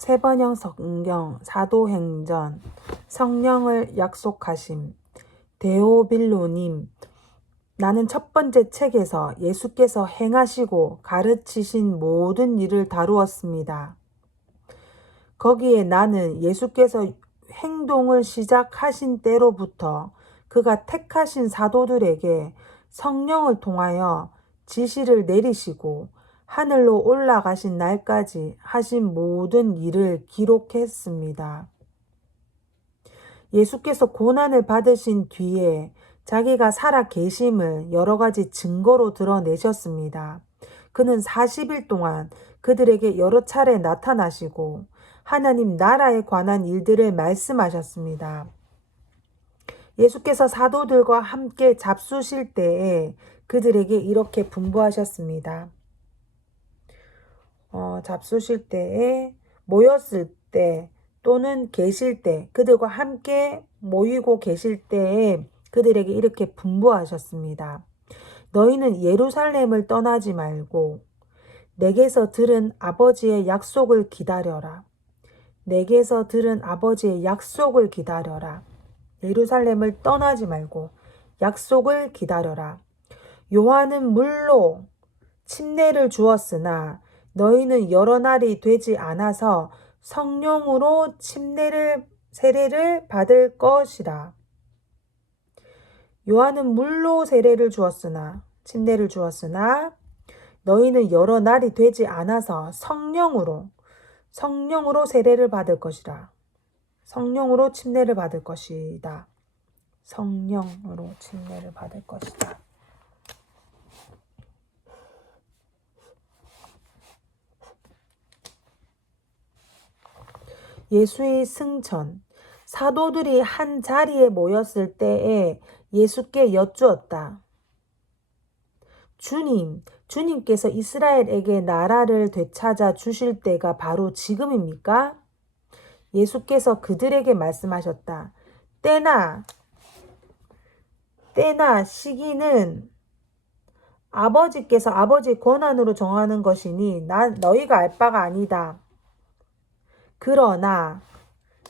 세번역 성경 사도행전 성령을 약속하심 데오빌로님. 나는 첫 번째 책에서 예수께서 행하시고 가르치신 모든 일을 다루었습니다. 거기에 나는 예수께서 행동을 시작하신 때로부터 그가 택하신 사도들에게 성령을 통하여 지시를 내리시고 하늘로 올라가신 날까지 하신 모든 일을 기록했습니다. 예수께서 고난을 받으신 뒤에 자기가 살아 계심을 여러 가지 증거로 드러내셨습니다. 그는 40일 동안 그들에게 여러 차례 나타나시고 하나님 나라에 관한 일들을 말씀하셨습니다. 예수께서 사도들과 함께 잡수실 때에 그들에게 이렇게 분부하셨습니다. 잡수실 때에 모였을 때 또는 계실 때 그들과 함께 모이고 계실 때에 그들에게 이렇게 분부하셨습니다. 너희는 예루살렘을 떠나지 말고 내게서 들은 아버지의 약속을 기다려라. 내게서 들은 아버지의 약속을 기다려라. 예루살렘을 떠나지 말고 약속을 기다려라. 요한은 물로 침례를 주었으나 너희는 여러 날이 되지 않아서 성령으로 세례를 받을 것이라. 요한은 물로 침례를 주었으나 너희는 여러 날이 되지 않아서 성령으로 세례를 받을 것이라. 성령으로 침례를 받을 것이다. 성령으로 침례를 받을 것이다. 예수의 승천. 사도들이 한 자리에 모였을 때에 예수께 여쭈었다. 주님께서 이스라엘에게 나라를 되찾아 주실 때가 바로 지금입니까? 예수께서 그들에게 말씀하셨다. 때나 시기는 아버지께서 아버지 권한으로 정하는 것이니 너희가 알 바가 아니다. 그러나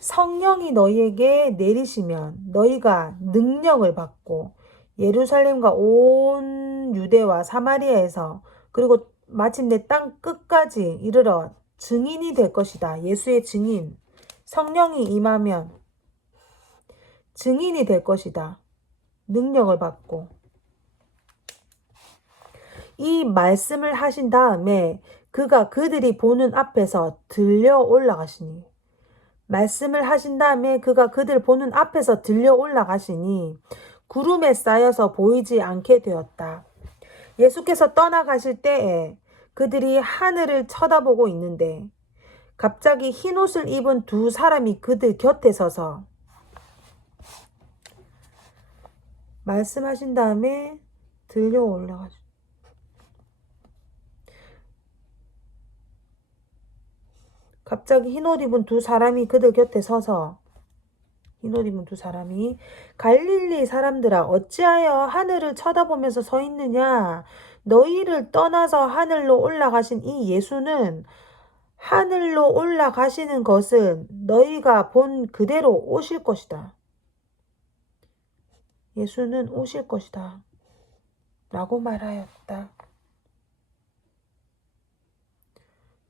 성령이 너희에게 내리시면 너희가 능력을 받고 예루살렘과 온 유대와 사마리아에서 그리고 마침내 땅 끝까지 이르러 증인이 될 것이다. 예수의 증인. 성령이 임하면 증인이 될 것이다. 능력을 받고. 이 말씀을 하신 다음에 그가 그들이 보는 앞에서 들려 올라가시니. 말씀을 하신 다음에 그가 그들 보는 앞에서 들려 올라가시니 구름에 쌓여서 보이지 않게 되었다. 예수께서 떠나가실 때에 그들이 하늘을 쳐다보고 있는데 갑자기 흰옷을 입은 두 사람이 그들 곁에 서서 말씀하신 다음에 들려 올라가시니. 갑자기 흰옷 입은 두 사람이 그들 곁에 서서 갈릴리 사람들아 어찌하여 하늘을 쳐다보면서 서 있느냐. 너희를 떠나서 하늘로 올라가신 이 예수는 하늘로 올라가시는 것은 너희가 본 그대로 오실 것이다. 예수는 오실 것이다. 라고 말하였다.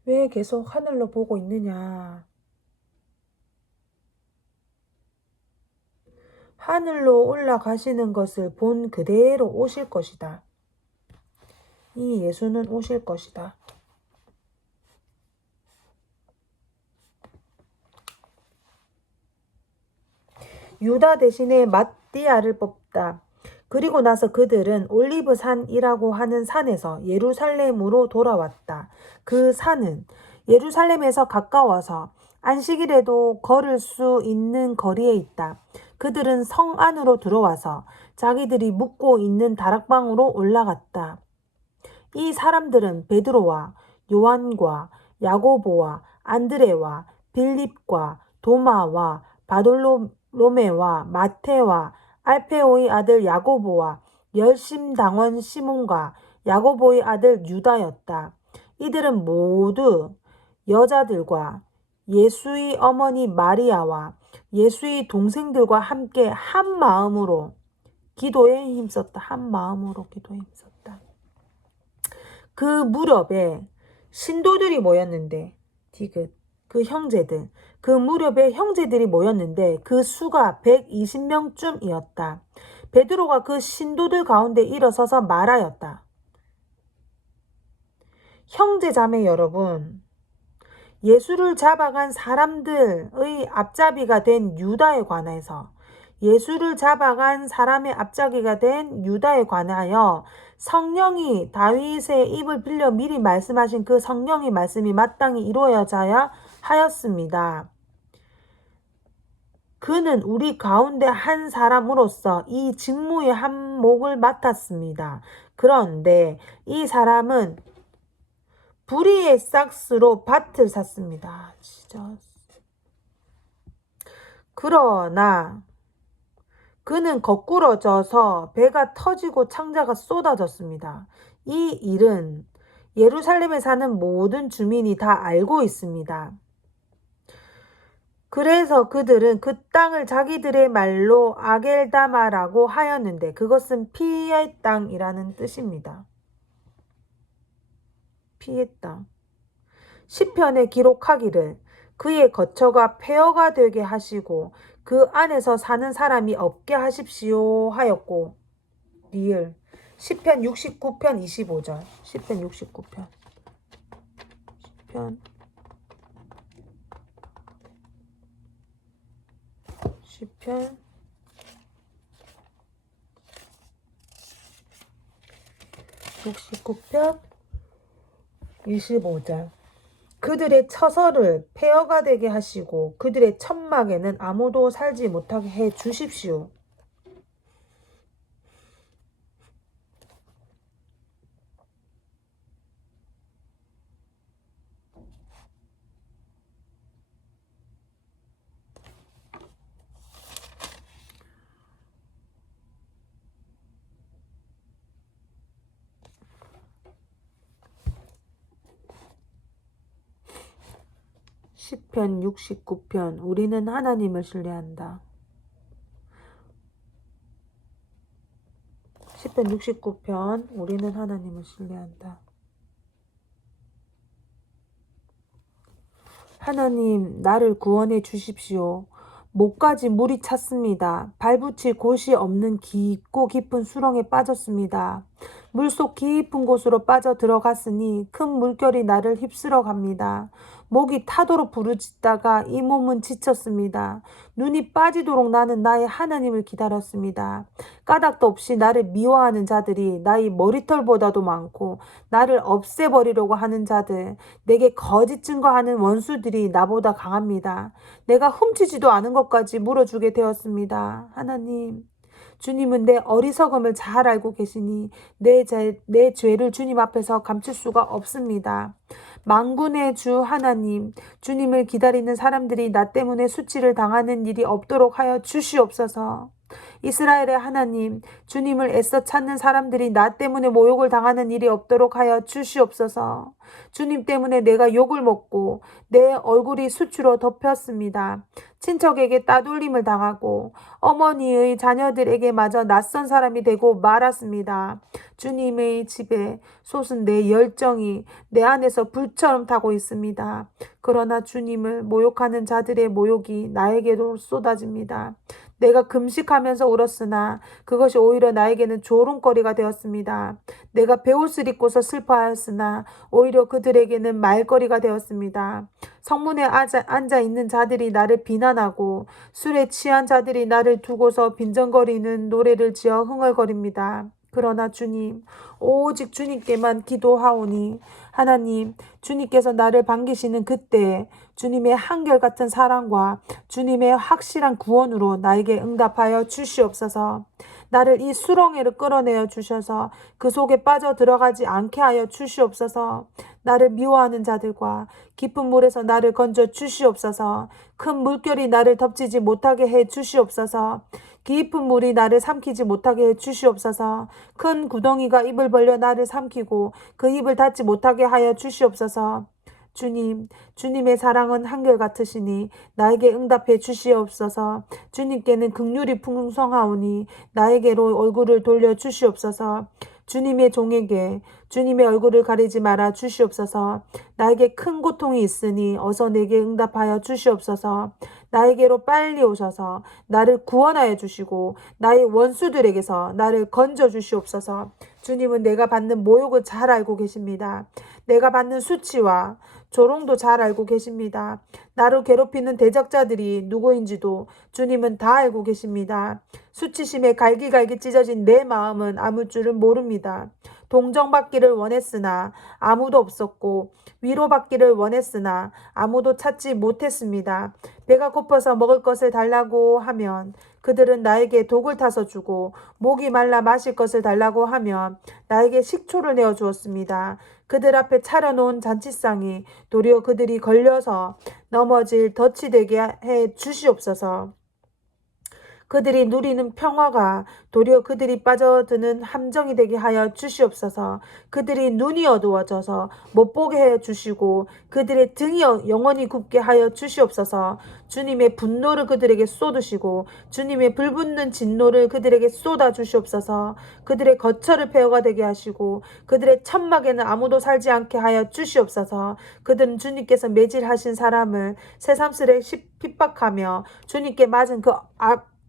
왜 계속 하늘로 보고 있느냐. 하늘로 올라가시는 것을 본 그대로 오실 것이다. 이 예수는 오실 것이다. 유다 대신에 mattia를 뽑다. 그리고 나서 그들은 올리브산이라고 하는 산에서 예루살렘으로 돌아왔다. 그 산은 예루살렘에서 가까워서 안식일에도 걸을 수 있는 거리에 있다. 그들은 성 안으로 들어와서 자기들이 묵고 있는 다락방으로 올라갔다. 이 사람들은 베드로와 요한과 야고보와 안드레와 빌립과 도마와 바돌로메와 마테와 알페오의 아들 야고보와 열심당원 시몬과 야고보의 아들 유다였다. 이들은 모두 여자들과 예수의 어머니 마리아와 예수의 동생들과 함께 한 마음으로 기도에 힘썼다. 한 마음으로 기도에 힘썼다. 그 무렵에 신도들이 모였는데 디귿 그 형제들 그 무렵에 형제들이 모였는데 그 수가 120명쯤이었다. 베드로가 그 신도들 가운데 일어서서 말하였다. 형제 자매 여러분, 예수를 잡아간 사람들의 앞잡이가 된 유다에 관해서 예수를 잡아간 사람의 앞잡이가 된 유다에 관하여 성령이 다윗의 입을 빌려 미리 말씀하신 그 성령의 말씀이 마땅히 이루어져야 하였습니다. 그는 우리 가운데 한 사람으로서 이 직무의 한몫을 맡았습니다. 그런데 이 사람은 불의의 싹스로 밭을 샀습니다. 진짜. 그러나 그는 거꾸러져서 배가 터지고 창자가 쏟아졌습니다. 이 일은 예루살렘에 사는 모든 주민이 다 알고 있습니다. 그래서 그들은 그 땅을 자기들의 말로 아겔다마라고 하였는데 그것은 피의 땅이라는 뜻입니다. 피의 땅. 시편에 기록하기를 그의 거처가 폐허가 되게 하시고 그 안에서 사는 사람이 없게 하십시오 하였고 리을 시편 69편 25절 시편 69편 시편 69편 25절 그들의 처소를 폐허가 되게 하시고 그들의 천막에는 아무도 살지 못하게 해 주십시오. 시편 69편 우리는 하나님을 신뢰한다. 시편 69편 우리는 하나님을 신뢰한다. 하나님 나를 구원해 주십시오. 목까지 물이 찼습니다. 발붙일 곳이 없는 깊고 깊은 수렁에 빠졌습니다. 물속 깊은 곳으로 빠져 들어갔으니 큰 물결이 나를 휩쓸어 갑니다. 목이 타도록 부르짖다가 이 몸은 지쳤습니다. 눈이 빠지도록 나는 나의 하나님을 기다렸습니다. 까닭도 없이 나를 미워하는 자들이 나의 머리털보다도 많고 나를 없애버리려고 하는 자들, 내게 거짓 증거하는 원수들이 나보다 강합니다. 내가 훔치지도 않은 것까지 물어주게 되었습니다. 하나님, 주님은 내 어리석음을 잘 알고 계시니 내 죄를 주님 앞에서 감출 수가 없습니다. 만군의 주 하나님, 주님을 기다리는 사람들이 나 때문에 수치를 당하는 일이 없도록 하여 주시옵소서. 이스라엘의 하나님, 주님을 애써 찾는 사람들이 나 때문에 모욕을 당하는 일이 없도록 하여 주시옵소서. 주님 때문에 내가 욕을 먹고 내 얼굴이 수치로 덮였습니다. 친척에게 따돌림을 당하고 어머니의 자녀들에게 마저 낯선 사람이 되고 말았습니다. 주님의 집에 솟은 내 열정이 내 안에서 불처럼 타고 있습니다. 그러나 주님을 모욕하는 자들의 모욕이 나에게도 쏟아집니다. 내가 금식하면서 울었으나 그것이 오히려 나에게는 조롱거리가 되었습니다. 내가 베옷을 입고서 슬퍼하였으나 오히려 그들에게는 말거리가 되었습니다. 성문에 앉아 있는 자들이 나를 비난하고 술에 취한 자들이 나를 두고서 빈정거리는 노래를 지어 흥얼거립니다. 그러나 주님, 오직 주님께만 기도하오니 하나님, 주님께서 나를 반기시는 그때 주님의 한결같은 사랑과 주님의 확실한 구원으로 나에게 응답하여 주시옵소서. 나를 이 수렁에로 끌어내어 주셔서 그 속에 빠져 들어가지 않게 하여 주시옵소서. 나를 미워하는 자들과 깊은 물에서 나를 건져 주시옵소서. 큰 물결이 나를 덮치지 못하게 해 주시옵소서. 깊은 물이 나를 삼키지 못하게 해 주시옵소서. 큰 구덩이가 입을 벌려 나를 삼키고 그 입을 닫지 못하게 하여 주시옵소서. 주님, 주님의 사랑은 한결같으시니 나에게 응답해 주시옵소서. 주님께는 긍휼이 풍성하오니 나에게로 얼굴을 돌려 주시옵소서. 주님의 종에게 주님의 얼굴을 가리지 말아 주시옵소서. 나에게 큰 고통이 있으니 어서 내게 응답하여 주시옵소서. 나에게로 빨리 오셔서 나를 구원하여 주시고 나의 원수들에게서 나를 건져 주시옵소서. 주님은 내가 받는 모욕을 잘 알고 계십니다. 내가 받는 수치와 조롱도 잘 알고 계십니다. 나를 괴롭히는 대적자들이 누구인지도 주님은 다 알고 계십니다. 수치심에 갈기갈기 찢어진 내 마음은 아물 줄을 모릅니다. 동정받기를 원했으나 아무도 없었고 위로받기를 원했으나 아무도 찾지 못했습니다. 배가 고파서 먹을 것을 달라고 하면 그들은 나에게 독을 타서 주고 목이 말라 마실 것을 달라고 하면 나에게 식초를 내어 주었습니다. 그들 앞에 차려놓은 잔치상이 도리어 그들이 걸려서 넘어질 덫이 되게 해 주시옵소서. 그들이 누리는 평화가 도리어 그들이 빠져드는 함정이 되게 하여 주시옵소서. 그들이 눈이 어두워져서 못 보게 해 주시고 그들의 등이 영원히 굽게 하여 주시옵소서. 주님의 분노를 그들에게 쏟으시고 주님의 불붙는 진노를 그들에게 쏟아 주시옵소서. 그들의 거처를 폐허가 되게 하시고 그들의 천막에는 아무도 살지 않게 하여 주시옵소서. 그들은 주님께서 매질하신 사람을 새삼스레 핍박하며 주님께 맞은 그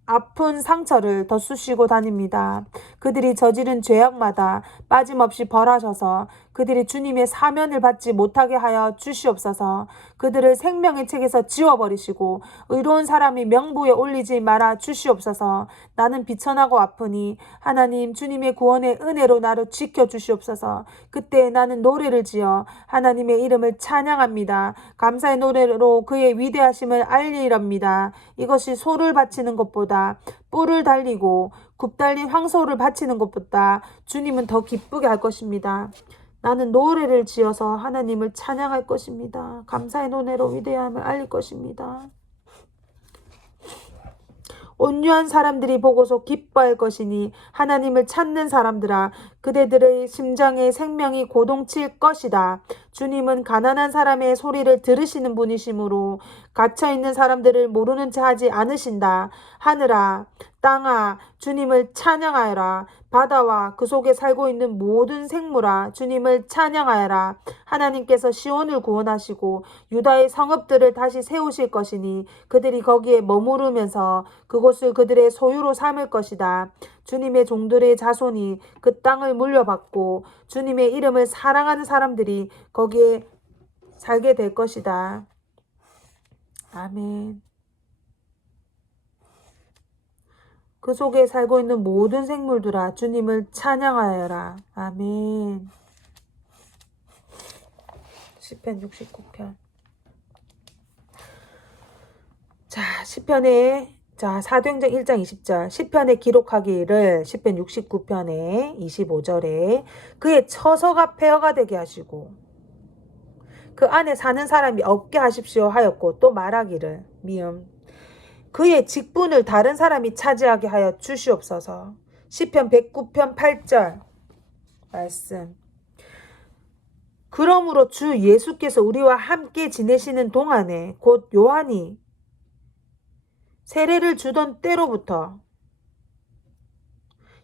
아픈 상처를 더 쑤시고 다닙니다. 그들이 저지른 죄악마다 빠짐없이 벌하셔서 그들이 주님의 사면을 받지 못하게 하여 주시옵소서. 그들을 생명의 책에서 지워버리시고 의로운 사람이 명부에 올리지 말아 주시옵소서. 나는 비천하고 아프니 하나님 주님의 구원의 은혜로 나를 지켜주시옵소서. 그때 나는 노래를 지어 하나님의 이름을 찬양합니다. 감사의 노래로 그의 위대하심을 알리렵니다. 이것이 소를 바치는 것보다 뿔을 달리고 굽달린 황소를 바치는 것보다 주님은 더 기쁘게 할 것입니다. 나는 노래를 지어서 하나님을 찬양할 것입니다. 감사의 노래로 위대함을 알릴 것입니다. 온유한 사람들이 보고서 기뻐할 것이니 하나님을 찾는 사람들아 그대들의 심장에 생명이 고동칠 것이다. 주님은 가난한 사람의 소리를 들으시는 분이시므로 갇혀있는 사람들을 모르는 채 하지 않으신다. 하늘아 땅아 주님을 찬양하여라. 바다와 그 속에 살고 있는 모든 생물아 주님을 찬양하여라. 하나님께서 시온을 구원하시고 유다의 성읍들을 다시 세우실 것이니 그들이 거기에 머무르면서 그곳을 그들의 소유로 삼을 것이다. 주님의 종들의 자손이 그 땅을 물려받고 주님의 이름을 사랑하는 사람들이 거기에 살게 될 것이다. 아멘. 그 속에 살고 있는 모든 생물들아 주님을 찬양하여라. 아멘. 시편 69편. 자, 시편에 사도행전 1장 20절 시편에 기록하기를 시편 69편에 25절에 그의 처소가 폐허가 되게 하시고 그 안에 사는 사람이 없게 하십시오 하였고 또 말하기를 미음 그의 직분을 다른 사람이 차지하게 하여 주시옵소서. 시편 109편 8절 말씀. 그러므로 주 예수께서 우리와 함께 지내시는 동안에 곧 요한이 세례를 주던 때로부터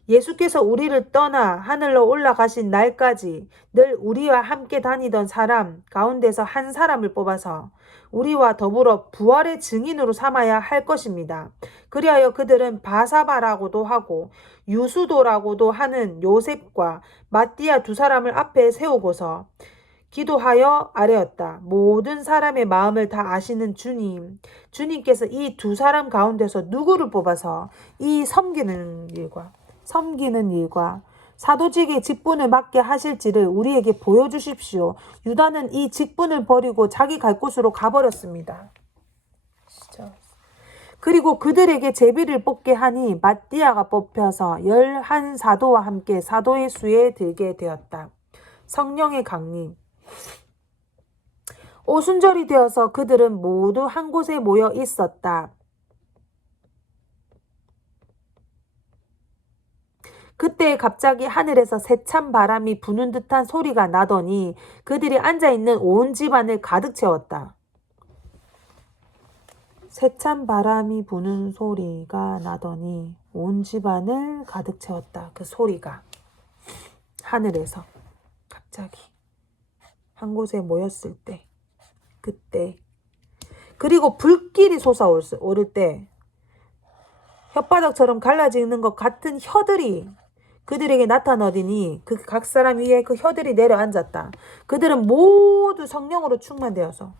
예수께서 우리를 떠나 하늘로 올라가신 날까지 늘 우리와 함께 다니던 사람 가운데서 한 사람을 뽑아서 우리와 더불어 부활의 증인으로 삼아야 할 것입니다. 그리하여 그들은 바사바라고도 하고 유수도라고도 하는 요셉과 마띠아 두 사람을 앞에 세우고서 기도하여 아뢰었다. 모든 사람의 마음을 다 아시는 주님, 주님께서 이 두 사람 가운데서 누구를 뽑아서 이 섬기는 일과 사도직의 직분을 맡게 하실지를 우리에게 보여주십시오. 유다는 이 직분을 버리고 자기 갈 곳으로 가버렸습니다. 그리고 그들에게 제비를 뽑게 하니 마띠아가 뽑혀서 11사도와 함께 사도의 수에 들게 되었다. 성령의 강림. 오순절이 되어서 그들은 모두 한 곳에 모여 있었다. 그때 갑자기 하늘에서 세찬 바람이 부는 듯한 소리가 나더니 그들이 앉아있는 온 집안을 가득 채웠다. 세찬 바람이 부는 소리가 나더니 온 집안을 가득 채웠다. 그 소리가 하늘에서 갑자기 한 곳에 모였을 때, 그때, 그리고 불길이 솟아오를 때 혓바닥처럼 갈라지는 것 같은 혀들이 그들에게 나타나더니 그 각 사람 위에 그 혀들이 내려앉았다. 그들은 모두 성령으로 충만되어서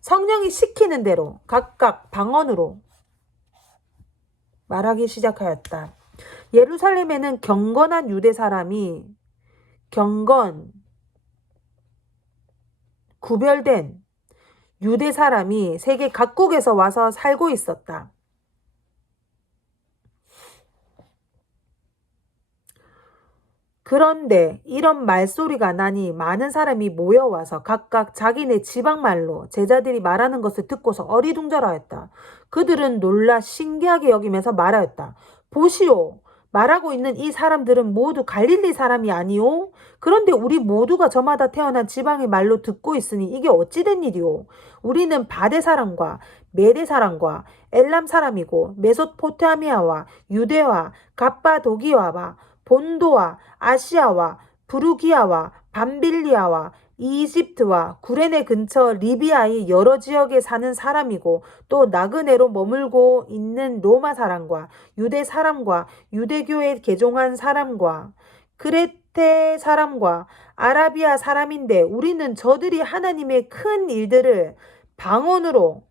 성령이 시키는 대로 각각 방언으로 말하기 시작하였다. 예루살렘에는 경건한 유대 사람이 구별된 유대 사람이 세계 각국에서 와서 살고 있었다. 그런데 이런 말소리가 나니 많은 사람이 모여와서 각각 자기네 지방말로 제자들이 말하는 것을 듣고서 어리둥절하였다. 그들은 놀라 신기하게 여기면서 말하였다. 보시오. 말하고 있는 이 사람들은 모두 갈릴리 사람이 아니오? 그런데 우리 모두가 저마다 태어난 지방의 말로 듣고 있으니 이게 어찌된 일이오? 우리는 바데 사람과 메데 사람과 엘람 사람이고 메소포타미아와 유대와 갑바도기아와 본도와 아시아와 부르기아와 밤빌리아와 이집트와 구레네 근처 리비아의 여러 지역에 사는 사람이고 또 나그네로 머물고 있는 로마 사람과 유대 사람과 유대교에 개종한 사람과 크레테 사람과 아라비아 사람인데 우리는 저들이 하나님의 큰 일들을 방언으로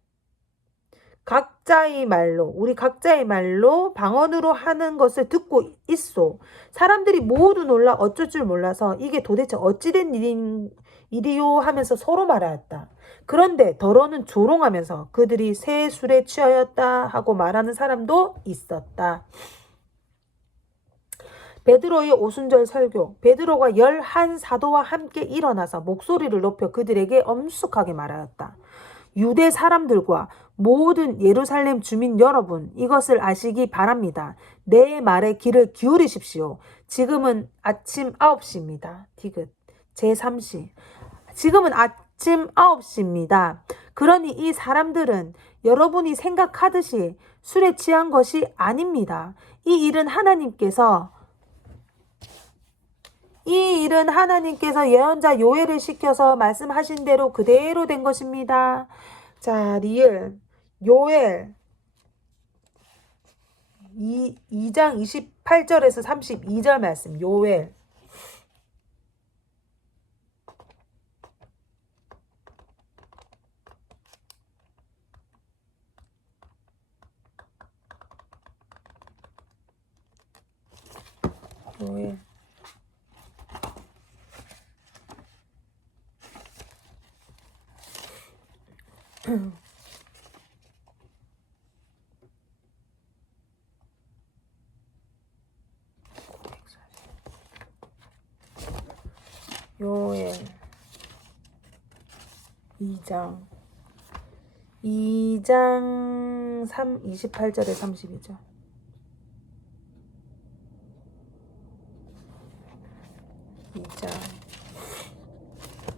우리 각자의 말로 방언으로 하는 것을 듣고 있소. 사람들이 모두 놀라 어쩔 줄 몰라서 이게 도대체 어찌된 일이요 하면서 서로 말하였다. 그런데 더러는 조롱하면서 그들이 새 술에 취하였다 하고 말하는 사람도 있었다. 베드로의 오순절 설교. 베드로가 11 사도와 함께 일어나서 목소리를 높여 그들에게 엄숙하게 말하였다. 유대 사람들과 모든 예루살렘 주민 여러분, 이것을 아시기 바랍니다. 내 말에 귀를 기울이십시오. 지금은 아침 9시입니다. 디귿 제3시. 지금은 아침 9시입니다. 그러니 이 사람들은 여러분이 생각하듯이 술에 취한 것이 아닙니다. 이 일은 하나님께서 예언자 요엘을 시켜서 말씀하신 대로 그대로 된 것입니다. 자, 리을 요엘 2장 28절에서 32절 말씀. 요엘 요엘 2장 28절에 32절.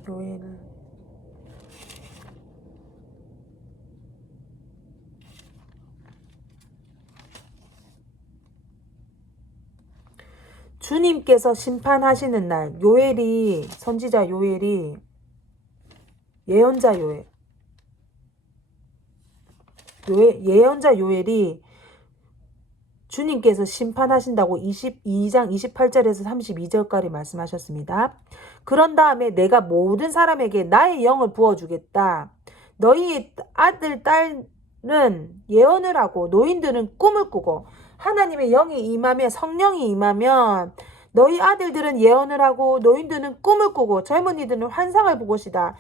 요엘 주님께서 심판하시는 날, 선지자 요엘이 예언자 요엘이 주님께서 심판하신다고 22장 28절에서 32절까지 말씀하셨습니다. 그런 다음에 내가 모든 사람에게 나의 영을 부어주겠다. 너희 아들, 딸은 예언을 하고 노인들은 꿈을 꾸고 하나님의 영이 임하며 성령이 임하면 너희 아들들은 예언을 하고 노인들은 꿈을 꾸고 젊은이들은 환상을 볼 것이다.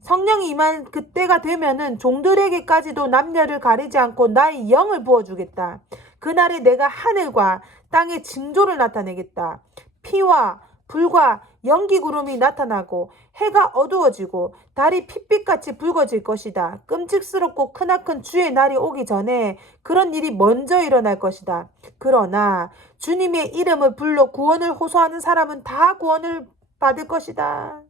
성령이 임한 그때가 되면은 종들에게까지도 남녀를 가리지 않고 나의 영을 부어주겠다. 그날에 내가 하늘과 땅의 징조를 나타내겠다. 피와 불과 연기구름이 나타나고 해가 어두워지고 달이 핏빛같이 붉어질 것이다. 끔찍스럽고 크나큰 주의 날이 오기 전에 그런 일이 먼저 일어날 것이다. 그러나 주님의 이름을 불러 구원을 호소하는 사람은 다 구원을 받을 것이다.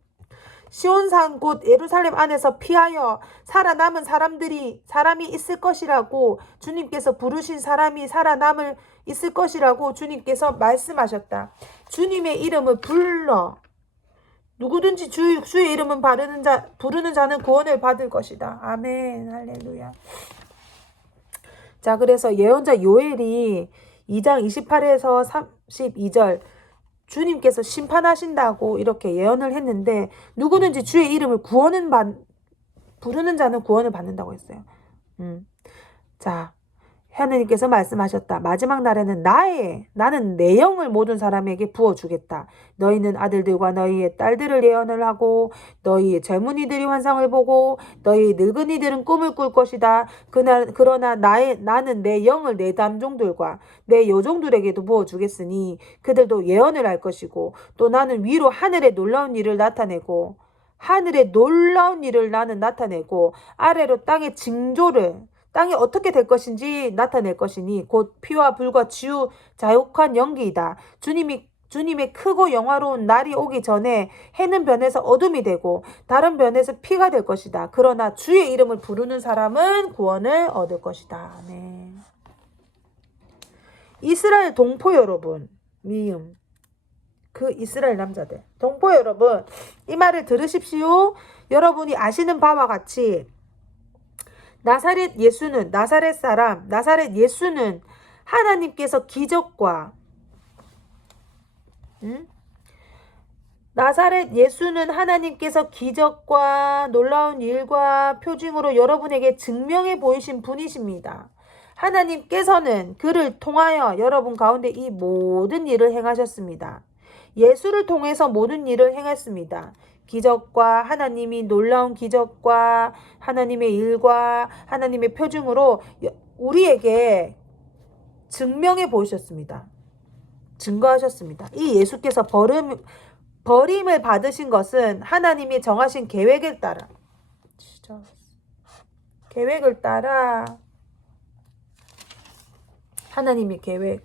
시온산 곧 예루살렘 안에서 피하여 살아남은 사람이 있을 것이라고 주님께서 부르신 사람이 살아남을 있을 것이라고 주님께서 말씀하셨다. 주님의 이름을 불러 누구든지 주의 이름은 부르는 자는 구원을 받을 것이다. 아멘. 할렐루야. 자, 그래서 예언자 요엘이 2장 28에서 32절 주님께서 심판하신다고 이렇게 예언을 했는데 나누든지 주의 이름을 부르는 자는 구원을 받는다고 했어요. 자, 하느님께서 말씀하셨다. 마지막 날에는 나는 내 영을 모든 사람에게 부어주겠다. 너희는 아들들과 너희의 딸들을 예언을 하고 너희의 젊은이들이 환상을 보고 너희 늙은이들은 꿈을 꿀 것이다. 그러나 나는 내 영을 내 남종들과 내 여종들에게도 부어주겠으니 그들도 예언을 할 것이고 또 나는 위로 하늘에 놀라운 일을 나타내고 나는 나타내고 아래로 땅의 징조를 땅이 어떻게 될 것인지 나타낼 것이니 곧 피와 불과 자욱한 연기이다. 주님의 크고 영화로운 날이 오기 전에 해는 변해서 어둠이 되고 다른 변해서 피가 될 것이다. 그러나 주의 이름을 부르는 사람은 구원을 얻을 것이다. 네. 이스라엘 동포 여러분, 그 이스라엘 남자들, 동포 여러분, 이 말을 들으십시오. 여러분이 아시는 바와 같이 나사렛 예수는 하나님께서 기적과 나사렛 예수는 하나님께서 기적과 놀라운 일과 표징으로 여러분에게 증명해 보이신 분이십니다. 하나님께서는 그를 통하여 여러분 가운데 이 모든 일을 행하셨습니다. 예수를 통해서 모든 일을 행했습니다. 기적과 하나님이 놀라운 기적과 하나님의 일과 하나님의 표징으로 우리에게 증명해 보이셨습니다. 증거하셨습니다. 이 예수께서 버림을 받으신 것은 하나님이 정하신 계획을 따라 하나님의 계획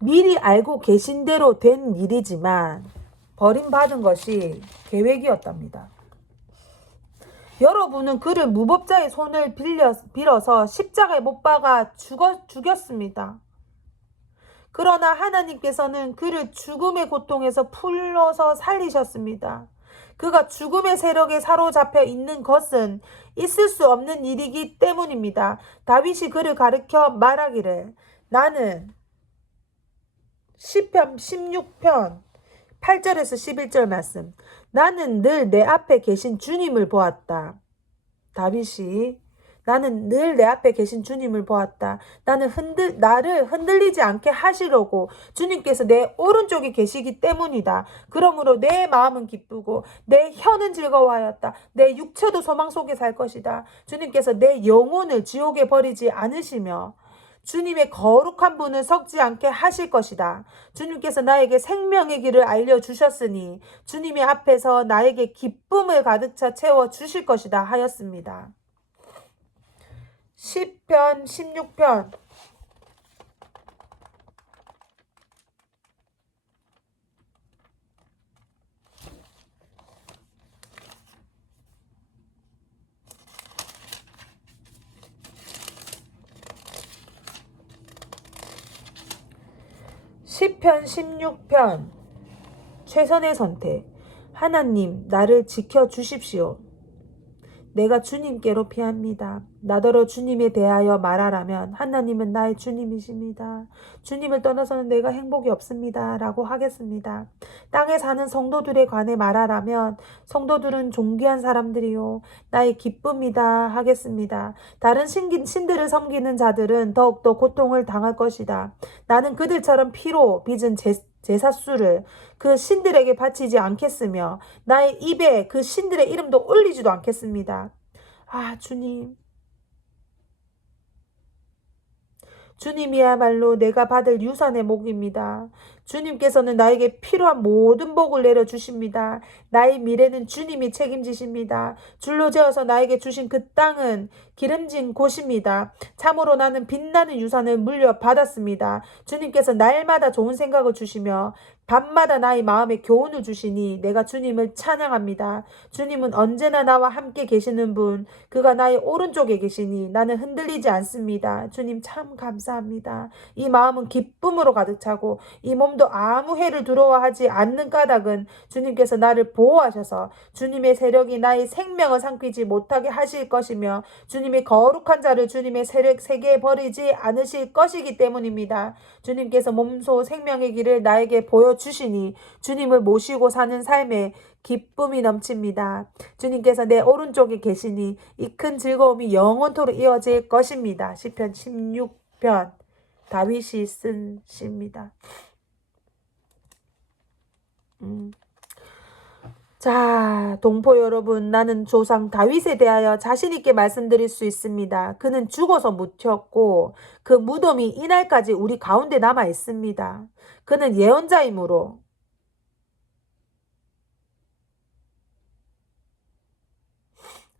미리 알고 계신 대로 된 일이지만 버림받은 것이 계획이었답니다. 여러분은 그를 무법자의 손을 빌어서 십자가에 못 박아 죽였습니다. 그러나 하나님께서는 그를 죽음의 고통에서 풀어서 살리셨습니다. 그가 죽음의 세력에 사로잡혀 있는 것은 있을 수 없는 일이기 때문입니다. 다윗이 그를 가르쳐 말하기를 나는 시편 16편 8절에서 11절 말씀 나는 늘 내 앞에 계신 주님을 보았다. 다윗이 나는 늘 내 앞에 계신 주님을 보았다. 나를 흔들리지 않게 하시려고 주님께서 내 오른쪽에 계시기 때문이다. 그러므로 내 마음은 기쁘고 내 혀는 즐거워하였다. 내 육체도 소망 속에 살 것이다. 주님께서 내 영혼을 지옥에 버리지 않으시며 주님의 거룩한 분을 섞지 않게 하실 것이다. 주님께서 나에게 생명의 길을 알려주셨으니 주님의 앞에서 나에게 기쁨을 가득 차 채워 주실 것이다 하였습니다. 시편 16편 시편 16편 최선의 선택 하나님 나를 지켜주십시오. 내가 주님께로 피합니다. 나더러 주님에 대하여 말하라면 하나님은 나의 주님이십니다. 주님을 떠나서는 내가 행복이 없습니다. 라고 하겠습니다. 땅에 사는 성도들에 관해 말하라면 성도들은 존귀한 사람들이요 나의 기쁨이다 하겠습니다. 다른 신들을 섬기는 자들은 더욱더 고통을 당할 것이다. 나는 그들처럼 피로 빚은 제사수를 그 신들에게 바치지 않겠으며 나의 입에 그 신들의 이름도 올리지도 않겠습니다. 아, 주님이야말로 내가 받을 유산의 목입니다. 주님께서는 나에게 필요한 모든 복을 내려주십니다. 나의 미래는 주님이 책임지십니다. 줄로 재어서 나에게 주신 그 땅은 기름진 곳입니다. 참으로 나는 빛나는 유산을 물려받았습니다. 주님께서 날마다 좋은 생각을 주시며 밤마다 나의 마음에 교훈을 주시니 내가 주님을 찬양합니다. 주님은 언제나 나와 함께 계시는 분, 그가 나의 오른쪽에 계시니 나는 흔들리지 않습니다. 주님 참 감사합니다. 이 마음은 기쁨으로 가득 차고 이 몸도 아무 해를 두려워하지 않는 까닭은 주님께서 나를 보호하셔서 주님의 세력이 나의 생명을 삼키지 못하게 하실 것이며 주님의 거룩한 자를 주님의 세계에 버리지 않으실 것이기 때문입니다. 주님께서 몸소 생명의 길을 나에게 보여주시니 주님을 모시고 사는 삶에 기쁨이 넘칩니다. 주님께서 내 오른쪽에 계시니 이 큰 즐거움이 영원토록 이어질 것입니다. 시편 16편 다윗이 쓴 시입니다. 자, 동포 여러분, 나는 조상 다윗에 대하여 자신있게 말씀드릴 수 있습니다. 그는 죽어서 묻혔고 그 무덤이 이날까지 우리 가운데 남아 있습니다. 그는 예언자이므로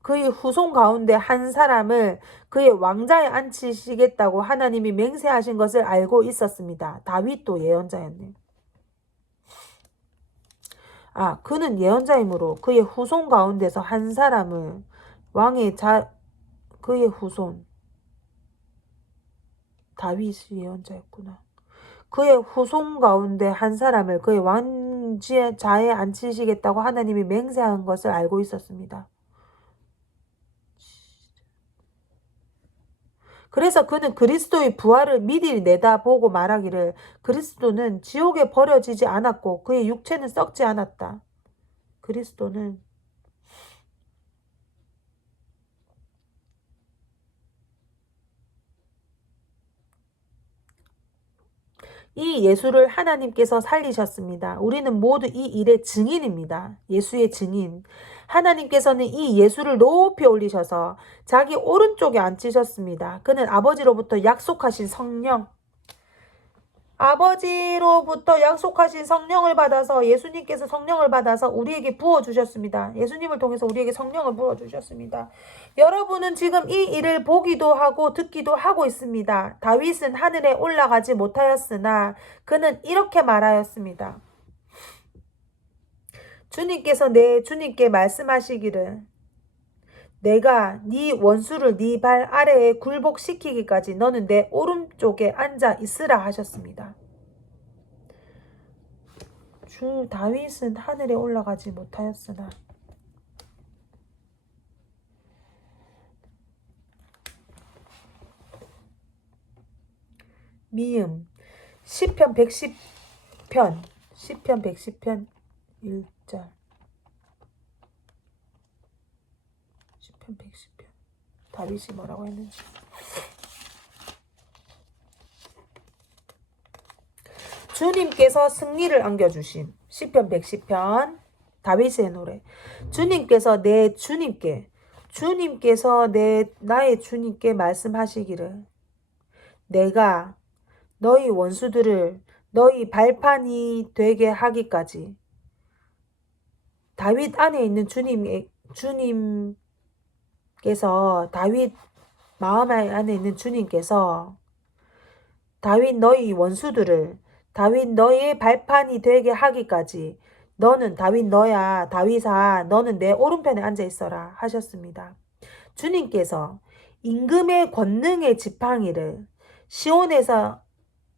그의 후손 가운데 한 사람을 그의 왕자에 앉히시겠다고 하나님이 맹세하신 것을 알고 있었습니다. 다윗도 예언자였네요. 그는 예언자이므로 그의 후손 가운데서 한 사람을 그의 후손 다윗이 예언자였구나. 그의 후손 가운데 한 사람을 그의 왕자에 앉히시겠다고 하나님이 맹세한 것을 알고 있었습니다. 그래서 그는 그리스도의 부활을 미리 내다보고 말하기를 그리스도는 지옥에 버려지지 않았고 그의 육체는 썩지 않았다. 그리스도는 이 예수를 하나님께서 살리셨습니다. 우리는 모두 이 일의 증인입니다. 예수의 증인. 하나님께서는 이 예수를 높이 올리셔서 자기 오른쪽에 앉히셨습니다. 그는 아버지로부터 약속하신 성령을 받아서 예수님께서 성령을 받아서 우리에게 부어주셨습니다. 예수님을 통해서 우리에게 성령을 부어주셨습니다. 여러분은 지금 이 일을 보기도 하고 듣기도 하고 있습니다. 다윗은 하늘에 올라가지 못하였으나 그는 이렇게 말하였습니다. 주님께서 내 주님께 말씀하시기를 내가 네 원수를 네 발 아래에 굴복시키기까지 너는 내 오른쪽에 앉아 있으라 하셨습니다. 주 다윗은 하늘에 올라가지 못하였으나 미음 시편 110편 1절 시편 110편 다윗이 뭐라고 했는지 주님께서 승리를 안겨주심 시편 110편 다윗의 노래 주님께서 나의 주님께 말씀하시기를 내가 너희 원수들을 너희 발판이 되게 하기까지 다윗 안에 있는 주님께서 다윗 마음 안에 있는 주님께서 다윗 너희 원수들을 다윗 너희의 발판이 되게 하기까지 너는 다윗아 너는 내 오른편에 앉아 있어라 하셨습니다. 주님께서 임금의 권능의 지팡이를 시온에서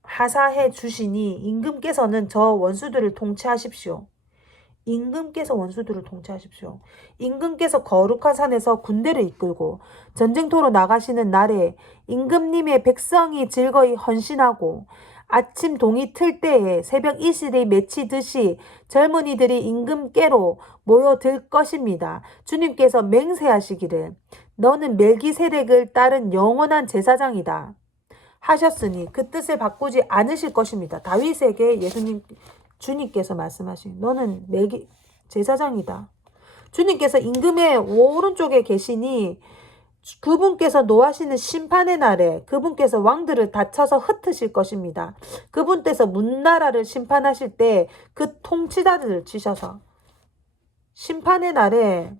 하사해 주시니 임금께서는 저 원수들을 통치하십시오. 임금께서 거룩한 산에서 군대를 이끌고 전쟁터로 나가시는 날에 임금님의 백성이 즐거이 헌신하고 아침 동이 틀 때에 새벽 이슬이 맺히듯이 젊은이들이 임금께로 모여들 것입니다. 주님께서 맹세하시기를 너는 멜기세덱을 따른 영원한 제사장이다 하셨으니 그 뜻을 바꾸지 않으실 것입니다. 다윗에게 주님께서 말씀하신 너는 제사장이다. 주님께서 임금의 오른쪽에 계시니 그분께서 노하시는 심판의 날에 그분께서 왕들을 다쳐서 흩으실 것입니다. 그분께서 문나라를 심판하실 때 그 통치자들을 치셔서 심판의 날에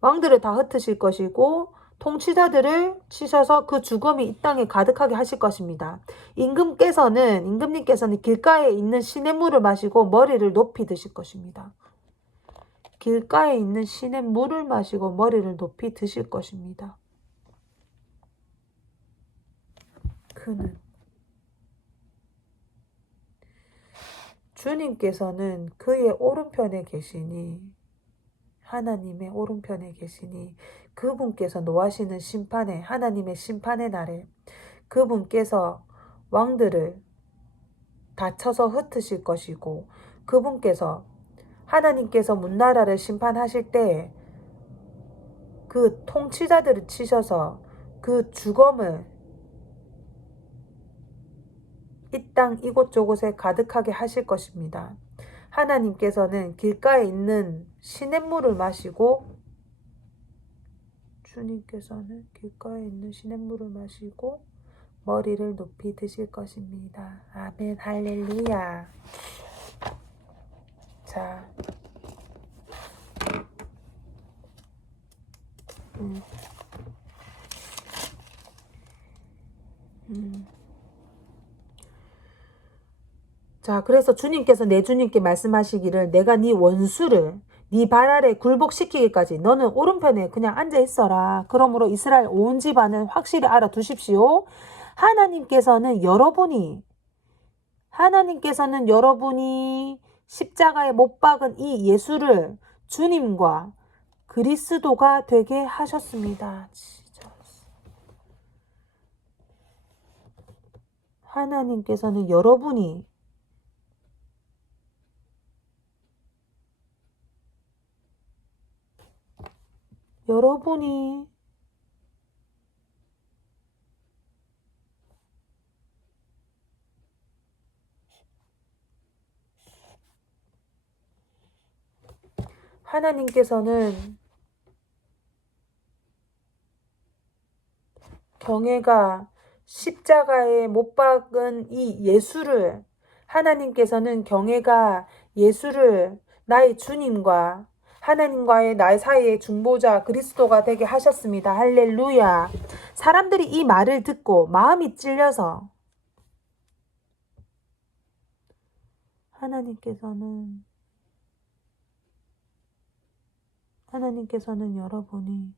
왕들을 다 흩으실 것이고 통치자들을 치셔서 그 죽음이 이 땅에 가득하게 하실 것입니다. 임금님께서는 길가에 있는 시냇물을 마시고 머리를 높이 드실 것입니다. 길가에 있는 시냇물을 마시고 머리를 높이 드실 것입니다. 그는 주님께서는 그의 오른편에 계시니 하나님의 오른편에 계시니 그분께서 노하시는 심판에 하나님의 심판의 날에 그분께서 왕들을 다쳐서 흩으실 것이고 그분께서 하나님께서 문나라를 심판하실 때에 그 통치자들을 치셔서 그 죽음을 이 땅 이곳저곳에 가득하게 하실 것입니다. 하나님께서는 길가에 있는 시냇물을 마시고 주님께서는 길가에 있는 시냇물을 마시고 머리를 높이 드실 것입니다. 아멘 할렐루야. 자, 자, 그래서 주님께서 내 주님께 말씀하시기를 내가 네 원수를 네 발 아래 굴복시키기까지 너는 오른편에 그냥 앉아 있어라. 그러므로 이스라엘 온 집안은 확실히 알아두십시오. 하나님께서는 여러분이 십자가에 못 박은 이 예수를 주님과 그리스도가 되게 하셨습니다. 하나님께서는 여러분이 하나님께서는 경애가 십자가에 못 박은 이 예수를 하나님께서는 경애가 예수를 나의 주님과 하나님과의 나의 사이의 중보자 그리스도가 되게 하셨습니다. 할렐루야. 사람들이 이 말을 듣고 마음이 찔려서 하나님께서는 여러분이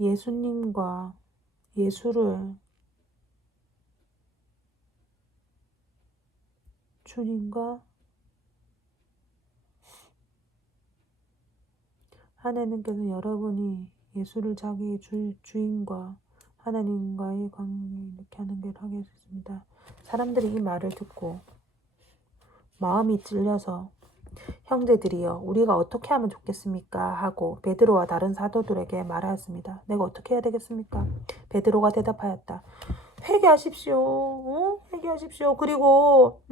예수님과 예수를 주님과 하나님께서 여러분이 예수를 자기의 주인과 하나님과의 관계 이렇게 하는 게 하겠습니다. 사람들이 이 말을 듣고 마음이 찔려서 형제들이여 우리가 어떻게 하면 좋겠습니까? 하고 베드로와 다른 사도들에게 말하였습니다. 내가 어떻게 해야 되겠습니까? 베드로가 대답하였다. 회개하십시오. 회개하십시오. 그리고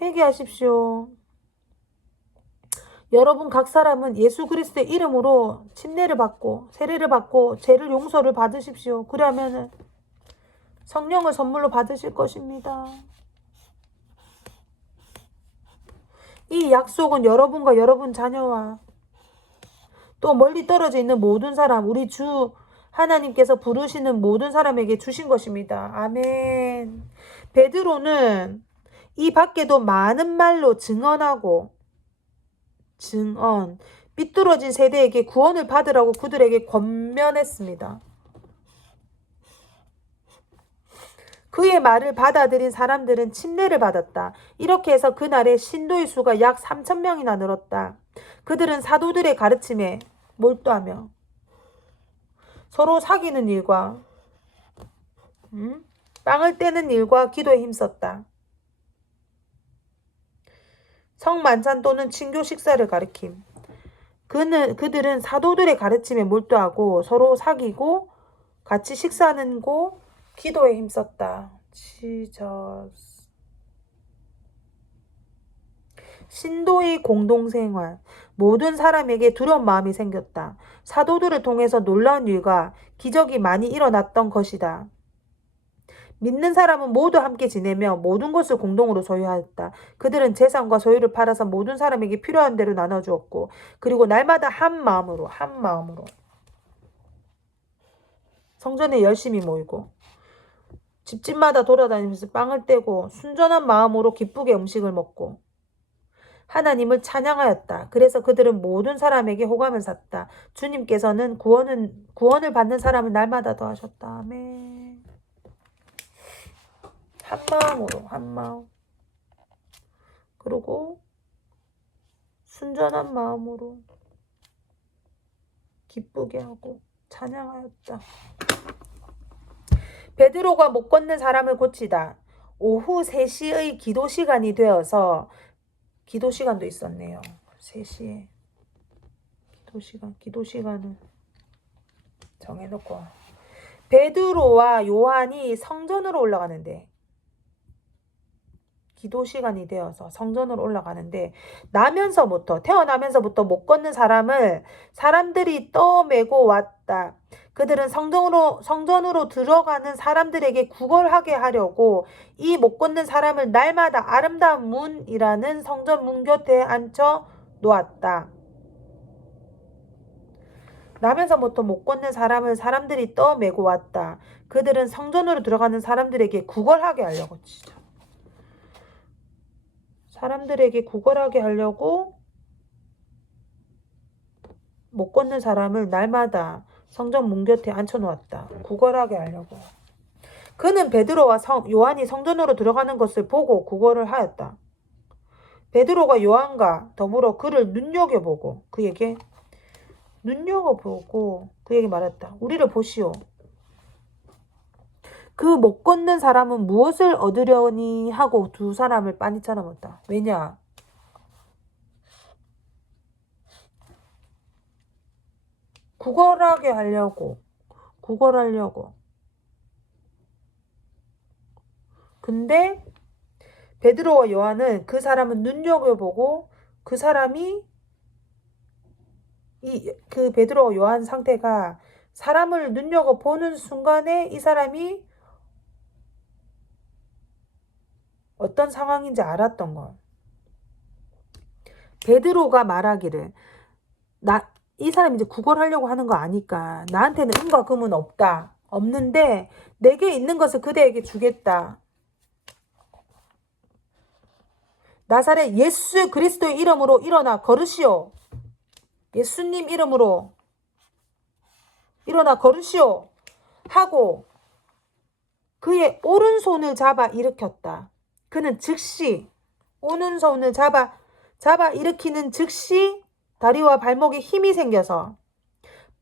회개하십시오. 여러분 각 사람은 예수 그리스도의 이름으로 침례를 받고 세례를 받고 죄를 용서를 받으십시오. 그러면은 성령을 선물로 받으실 것입니다. 이 약속은 여러분과 여러분 자녀와 또 멀리 떨어져 있는 모든 사람, 우리 주 하나님께서 부르시는 모든 사람에게 주신 것입니다. 아멘. 베드로는 이 밖에도 많은 말로 삐뚤어진 세대에게 구원을 받으라고 그들에게 권면했습니다. 그의 말을 받아들인 사람들은 침례를 받았다. 이렇게 해서 그날에 신도의 수가 약 3,000명이나 늘었다. 그들은 사도들의 가르침에 몰두하며 서로 사귀는 일과 빵을 떼는 일과 기도에 힘썼다. 성만찬 또는 친교 식사를 가리킴. 그들은 사도들의 가르침에 몰두하고 서로 사귀고 같이 식사하는 곳 기도에 힘썼다. 지저스. 신도의 공동생활. 모든 사람에게 두려운 마음이 생겼다. 사도들을 통해서 놀라운 일과 기적이 많이 일어났던 것이다. 믿는 사람은 모두 함께 지내며 모든 것을 공동으로 소유하였다. 그들은 재산과 소유를 팔아서 모든 사람에게 필요한 대로 나눠주었고, 그리고 날마다 한 마음으로 성전에 열심히 모이고 집집마다 돌아다니면서 빵을 떼고 순전한 마음으로 기쁘게 음식을 먹고 하나님을 찬양하였다. 그래서 그들은 모든 사람에게 호감을 샀다. 주님께서는 구원을 받는 사람을 날마다 더하셨다. 아멘. 한 마음으로, 한 마음. 그리고 순전한 마음으로 기쁘게 하고 찬양하였다. 베드로가 못 걷는 사람을 고치다. 오후 3시의 기도 시간이 되어서 기도 시간도 있었네요. 3시에 기도 시간을 정해놓고 베드로와 요한이 성전으로 올라가는데 기도 시간이 되어서 성전으로 올라가는데 태어나면서부터 못 걷는 사람을 사람들이 떠매고 왔다. 그들은 성전으로 들어가는 사람들에게 구걸하게 하려고 이 못 걷는 사람을 날마다 아름다운 문이라는 성전 문 곁에 앉혀 놓았다. 나면서부터 못 걷는 사람을 사람들이 떠매고 왔다. 그들은 성전으로 들어가는 사람들에게 구걸하게 하려고 못 걷는 사람을 날마다 성전 문 곁에 앉혀놓았다. 구걸하게 하려고. 그는 베드로와 요한이 성전으로 들어가는 것을 보고 구걸을 하였다. 베드로가 요한과 더불어 그를 눈여겨보고 그에게 말했다. 우리를 보시오. 그 못 걷는 사람은 무엇을 얻으려니 하고 두 사람을 빤히 쳐다봤다. 왜냐? 구걸하려고. 근데 베드로와 요한은 그 사람은 눈여겨보고 그 사람이 그 베드로와 요한 상태가 사람을 눈여겨보는 순간에 이 사람이 어떤 상황인지 알았던 것. 베드로가 말하기를 이 사람이 이제 구걸하려고 하는 거 아니까 나한테는 은과 금은 없는데 내게 있는 것을 그대에게 주겠다. 나사렛 예수 그리스도의 이름으로 일어나 걸으시오. 예수님 이름으로 일어나 걸으시오. 하고 그의 오른손을 잡아 일으켰다. 그는 즉시 오른손을 잡아 일으키는 즉시 다리와 발목에 힘이 생겨서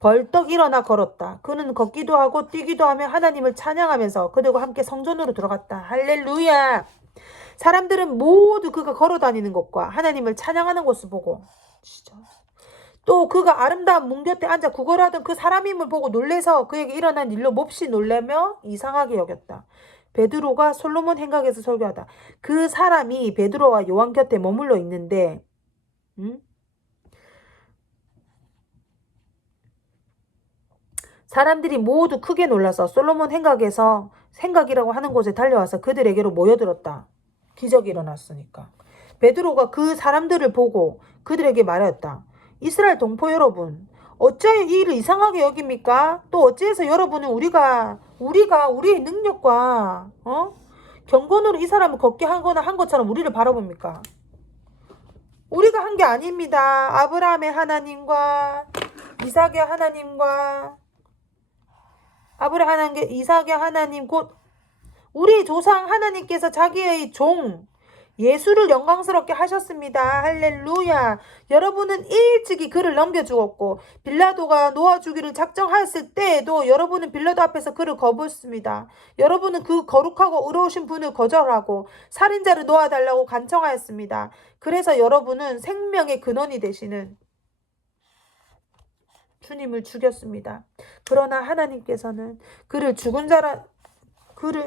벌떡 일어나 걸었다. 그는 걷기도 하고 뛰기도 하며 하나님을 찬양하면서 그들과 함께 성전으로 들어갔다. 할렐루야. 사람들은 모두 그가 걸어다니는 것과 하나님을 찬양하는 것을 보고 또 그가 아름다운 문 곁에 앉아 구걸하던 그 사람임을 보고 놀래서 그에게 일어난 일로 몹시 놀라며 이상하게 여겼다. 베드로가 솔로몬 행각에서 설교하다. 그 사람이 베드로와 요한 곁에 머물러 있는데 사람들이 모두 크게 놀라서 솔로몬 행각이라고 하는 곳에 달려와서 그들에게로 모여들었다. 기적이 일어났으니까. 베드로가 그 사람들을 보고 그들에게 말하였다. 이스라엘 동포 여러분, 어찌하여 이 일을 이상하게 여깁니까? 또 어찌해서 여러분은 우리의 능력과 경건으로 이 사람을 걷게 하거나 한 것처럼 우리를 바라봅니까? 우리가 한 게 아닙니다. 아브라함의 하나님과 이삭의 하나님 곧 우리 조상 하나님께서 자기의 종 예수를 영광스럽게 하셨습니다. 할렐루야. 여러분은 일찍이 그를 넘겨주었고 빌라도가 놓아주기를 작정하였을 때에도 여러분은 빌라도 앞에서 그를 거부했습니다. 여러분은 그 거룩하고 의로우신 분을 거절하고 살인자를 놓아달라고 간청하였습니다. 그래서 여러분은 생명의 근원이 되시는 주님을 죽였습니다. 그러나 하나님께서는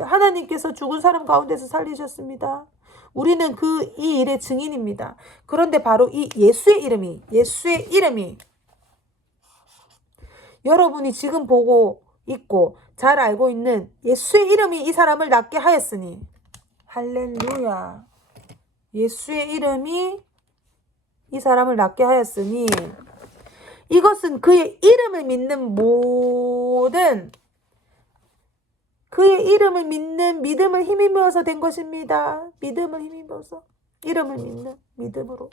하나님께서 죽은 사람 가운데서 살리셨습니다. 우리는 이 일의 증인입니다. 그런데 바로 이 예수의 이름이 여러분이 지금 보고 있고 잘 알고 있는 예수의 이름이 이 사람을 낫게 하였으니, 할렐루야. 예수의 이름이 이 사람을 낫게 하였으니 이것은 그의 이름을 믿는 그의 이름을 믿는 믿음을 힘입어서 된 것입니다. 믿음을 힘입어서, 이름을 믿는 믿음으로.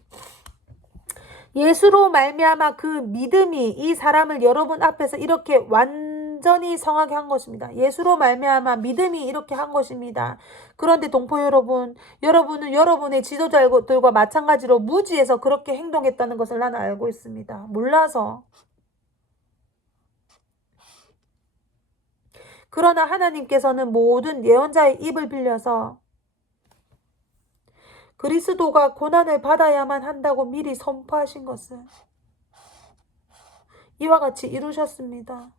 예수로 말미암아 그 믿음이 이 사람을 여러분 앞에서 이렇게 완전히 성하게 한 것입니다. 예수로 말미암아 믿음이 이렇게 한 것입니다. 그런데 동포 여러분은 여러분의 지도자들과 마찬가지로 무지해서 그렇게 행동했다는 것을 나는 알고 있습니다. 몰라서. 그러나 하나님께서는 모든 예언자의 입을 빌려서 그리스도가 고난을 받아야만 한다고 미리 선포하신 것을 이와 같이 이루셨습니다.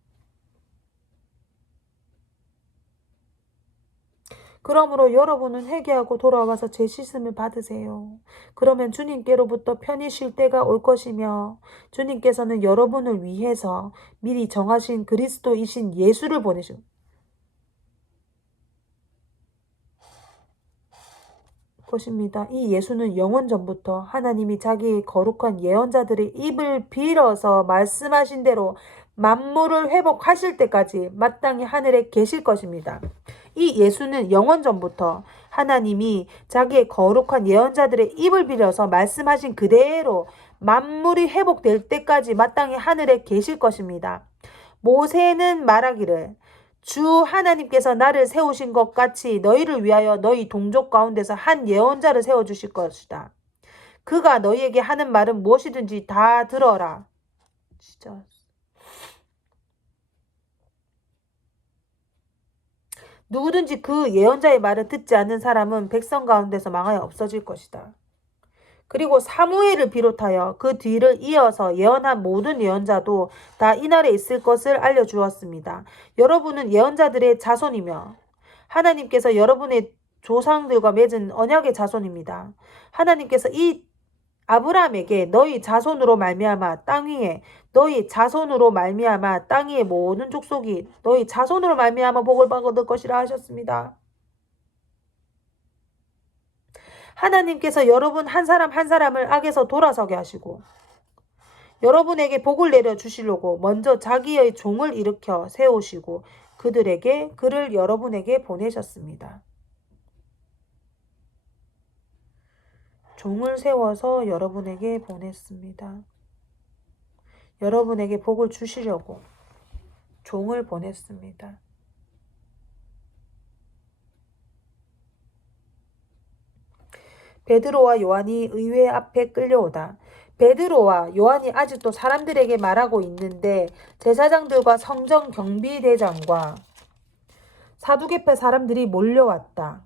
그러므로 여러분은 회개하고 돌아와서 죄 씻음을 받으세요. 그러면 주님께로부터 편히 쉴 때가 올 것이며 주님께서는 여러분을 위해서 미리 정하신 그리스도이신 예수를 보내신 것입니다. 이 예수는 영원 전부터 하나님이 자기의 거룩한 예언자들의 입을 빌어서 말씀하신 대로 만물을 회복하실 때까지 마땅히 하늘에 계실 것입니다. 이 예수는 영원 전부터 하나님이 자기의 거룩한 예언자들의 입을 빌어서 말씀하신 그대로 만물이 회복될 때까지 마땅히 하늘에 계실 것입니다. 모세는 말하기를 주 하나님께서 나를 세우신 것 같이 너희를 위하여 너희 동족 가운데서 한 예언자를 세워주실 것이다. 그가 너희에게 하는 말은 무엇이든지 다 들어라. 진짜. 누구든지 그 예언자의 말을 듣지 않는 사람은 백성 가운데서 망하여 없어질 것이다. 그리고 사무엘을 비롯하여 그 뒤를 이어서 예언한 모든 예언자도 다 이날에 있을 것을 알려주었습니다. 여러분은 예언자들의 자손이며 하나님께서 여러분의 조상들과 맺은 언약의 자손입니다. 하나님께서 이 아브라함에게 너희 자손으로 말미암아 땅 위에 모든 족속이 너희 자손으로 말미암아 복을 받을 것이라 하셨습니다. 하나님께서 여러분 한 사람 한 사람을 악에서 돌아서게 하시고 여러분에게 복을 내려 주시려고 먼저 자기의 종을 일으켜 세우시고 그를 여러분에게 보내셨습니다. 종을 세워서 여러분에게 보냈습니다. 여러분에게 복을 주시려고 종을 보냈습니다. 베드로와 요한이 의회 앞에 끌려오다. 베드로와 요한이 아직도 사람들에게 말하고 있는데 제사장들과 성전 경비대장과 사두개파 사람들이 몰려왔다.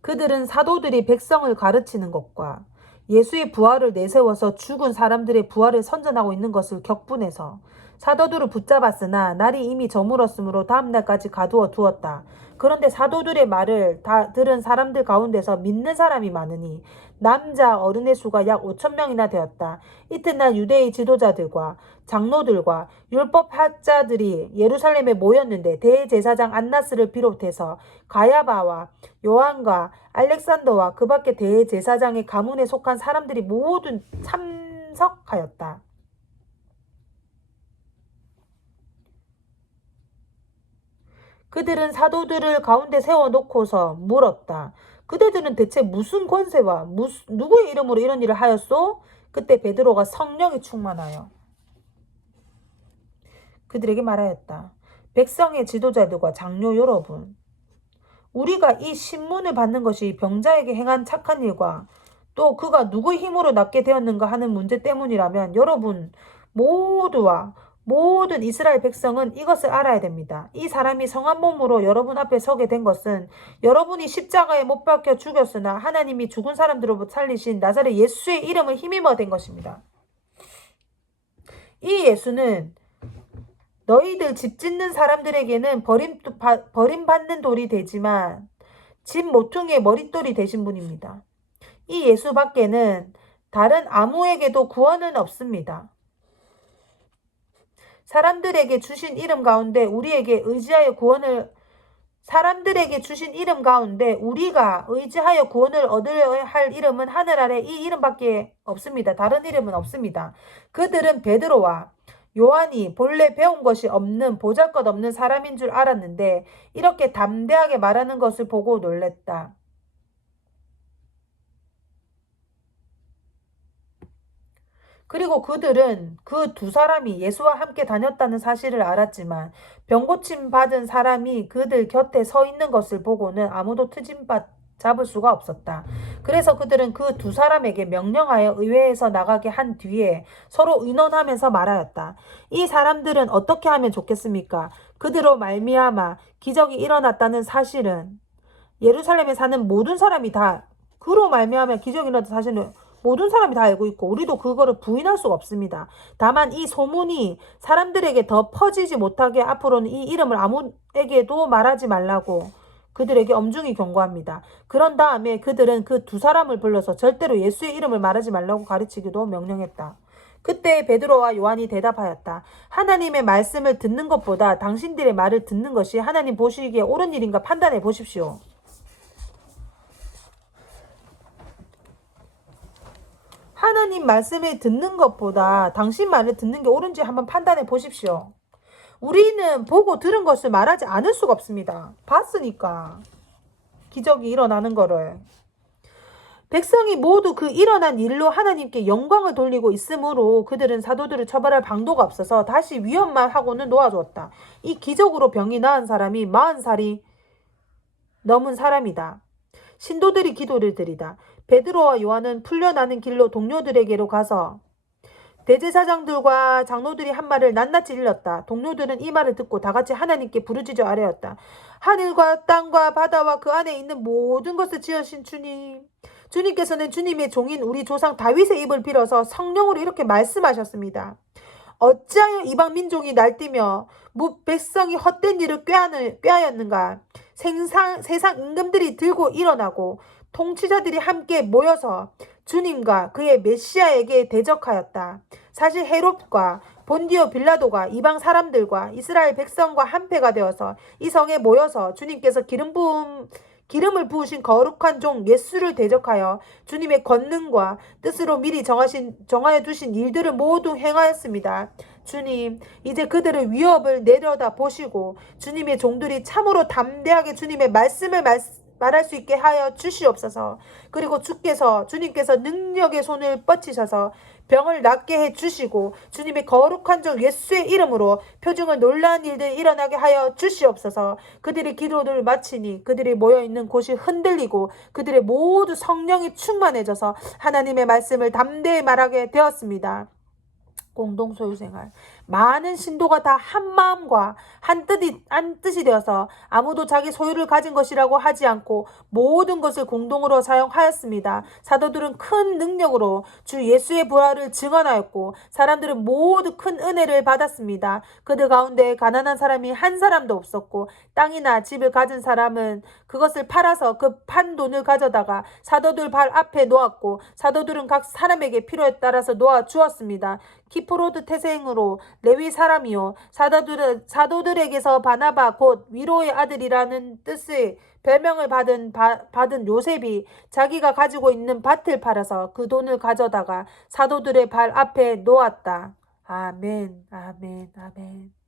그들은 사도들이 백성을 가르치는 것과 예수의 부활을 내세워서 죽은 사람들의 부활을 선전하고 있는 것을 격분해서 사도들을 붙잡았으나 날이 이미 저물었으므로 다음 날까지 가두어 두었다. 그런데 사도들의 말을 다 들은 사람들 가운데서 믿는 사람이 많으니 남자 어른의 수가 약 5,000명이나 되었다. 이튿날 유대의 지도자들과 장로들과 율법학자들이 예루살렘에 모였는데 대제사장 안나스를 비롯해서 가야바와 요한과 알렉산더와 그 밖에 대제사장의 가문에 속한 사람들이 모두 참석하였다. 그들은 사도들을 가운데 세워놓고서 물었다. 그대들은 대체 무슨 권세와 누구의 이름으로 이런 일을 하였소? 그때 베드로가 성령이 충만하여 그들에게 말하였다. 백성의 지도자들과 장로 여러분, 우리가 이 신문을 받는 것이 병자에게 행한 착한 일과 또 그가 누구의 힘으로 낫게 되었는가 하는 문제 때문이라면 여러분 모두와 모든 이스라엘 백성은 이것을 알아야 됩니다. 이 사람이 성한 몸으로 여러분 앞에 서게 된 것은 여러분이 십자가에 못 박혀 죽였으나 하나님이 죽은 사람들로부터 살리신 나사렛 예수의 이름을 힘입어 된 것입니다. 이 예수는 너희들 집 짓는 사람들에게는 버림받는 돌이 되지만 집 모퉁이의 머릿돌이 되신 분입니다. 이 예수밖에는 다른 아무에게도 구원은 없습니다. 사람들에게 주신 이름 가운데 우리가 의지하여 구원을 얻어야 할 이름은 하늘 아래 이 이름밖에 없습니다. 다른 이름은 없습니다. 그들은 베드로와 요한이 본래 배운 것이 없는 보잘것없는 사람인 줄 알았는데 이렇게 담대하게 말하는 것을 보고 놀랬다. 그리고 그들은 그 두 사람이 예수와 함께 다녔다는 사실을 알았지만 병고침 받은 사람이 그들 곁에 서 있는 것을 보고는 아무도 잡을 수가 없었다. 그래서 그들은 그 두 사람에게 명령하여 의회에서 나가게 한 뒤에 서로 의논하면서 말하였다. 이 사람들은 어떻게 하면 좋겠습니까? 그들로 말미암아 기적이 일어났다는 사실은 예루살렘에 사는 모든 사람이 다 그로 말미암아 기적이 일어났다는 사실은 모든 사람이 다 알고 있고 우리도 그거를 부인할 수가 없습니다. 다만 이 소문이 사람들에게 더 퍼지지 못하게 앞으로는 이 이름을 아무에게도 말하지 말라고 그들에게 엄중히 경고합니다. 그런 다음에 그들은 그 두 사람을 불러서 절대로 예수의 이름을 말하지 말라고 가르치기도 명령했다. 그때 베드로와 요한이 대답하였다. 하나님의 말씀을 듣는 것보다 당신들의 말을 듣는 것이 하나님 보시기에 옳은 일인가 판단해 보십시오. 하나님 말씀을 듣는 것보다 당신 말을 듣는 게 옳은지 한번 판단해 보십시오. 우리는 보고 들은 것을 말하지 않을 수가 없습니다. 봤으니까. 기적이 일어나는 거를. 백성이 모두 그 일어난 일로 하나님께 영광을 돌리고 있으므로 그들은 사도들을 처벌할 방도가 없어서 다시 위협만 하고는 놓아주었다. 이 기적으로 병이 나은 사람이 40살이 넘은 사람이다. 신도들이 기도를 드리다. 베드로와 요한은 풀려나는 길로 동료들에게로 가서 대제사장들과 장로들이 한 말을 낱낱이 일렀다. 동료들은 이 말을 듣고 다 같이 하나님께 부르짖어 아뢰었다. 하늘과 땅과 바다와 그 안에 있는 모든 것을 지으신 주님. 주님께서는 주님의 종인 우리 조상 다윗의 입을 빌어서 성령으로 이렇게 말씀하셨습니다. 어찌하여 이방 민족이 날뛰며 백성이 헛된 일을 꾀하였는가. 세상 임금들이 들고 일어나고 통치자들이 함께 모여서 주님과 그의 메시아에게 대적하였다. 사실 헤롯과 본디오 빌라도가 이방 사람들과 이스라엘 백성과 한패가 되어서 이 성에 모여서 주님께서 기름을 부으신 거룩한 종 예수를 대적하여 주님의 권능과 뜻으로 미리 정하여 두신 일들을 모두 행하였습니다. 주님, 이제 그들의 위협을 내려다 보시고 주님의 종들이 참으로 담대하게 주님의 말씀을 말할 수 있게 하여 주시옵소서. 그리고 주님께서 능력의 손을 뻗치셔서 병을 낫게 해 주시고 주님의 거룩한 종 예수의 이름으로 표징을 놀라운 일들 일어나게 하여 주시옵소서. 그들이 기도를 마치니 그들이 모여있는 곳이 흔들리고 그들의 모두 성령이 충만해져서 하나님의 말씀을 담대히 말하게 되었습니다. 공동소유생활. 많은 신도가 다 한 마음과 한 뜻이 되어서 아무도 자기 소유를 가진 것이라고 하지 않고 모든 것을 공동으로 사용하였습니다. 사도들은 큰 능력으로 주 예수의 부활을 증언하였고 사람들은 모두 큰 은혜를 받았습니다. 그들 가운데 가난한 사람이 한 사람도 없었고 땅이나 집을 가진 사람은 그것을 팔아서 그 판 돈을 가져다가 사도들 발 앞에 놓았고 사도들은 각 사람에게 필요에 따라서 놓아 주었습니다. 키프로드 태생으로 레위 사람이요 사도들에게서 바나바 곧 위로의 아들이라는 뜻의 별명을 받은 요셉이 자기가 가지고 있는 밭을 팔아서 그 돈을 가져다가 사도들의 발 앞에 놓았다. 아멘, 아멘, 아멘.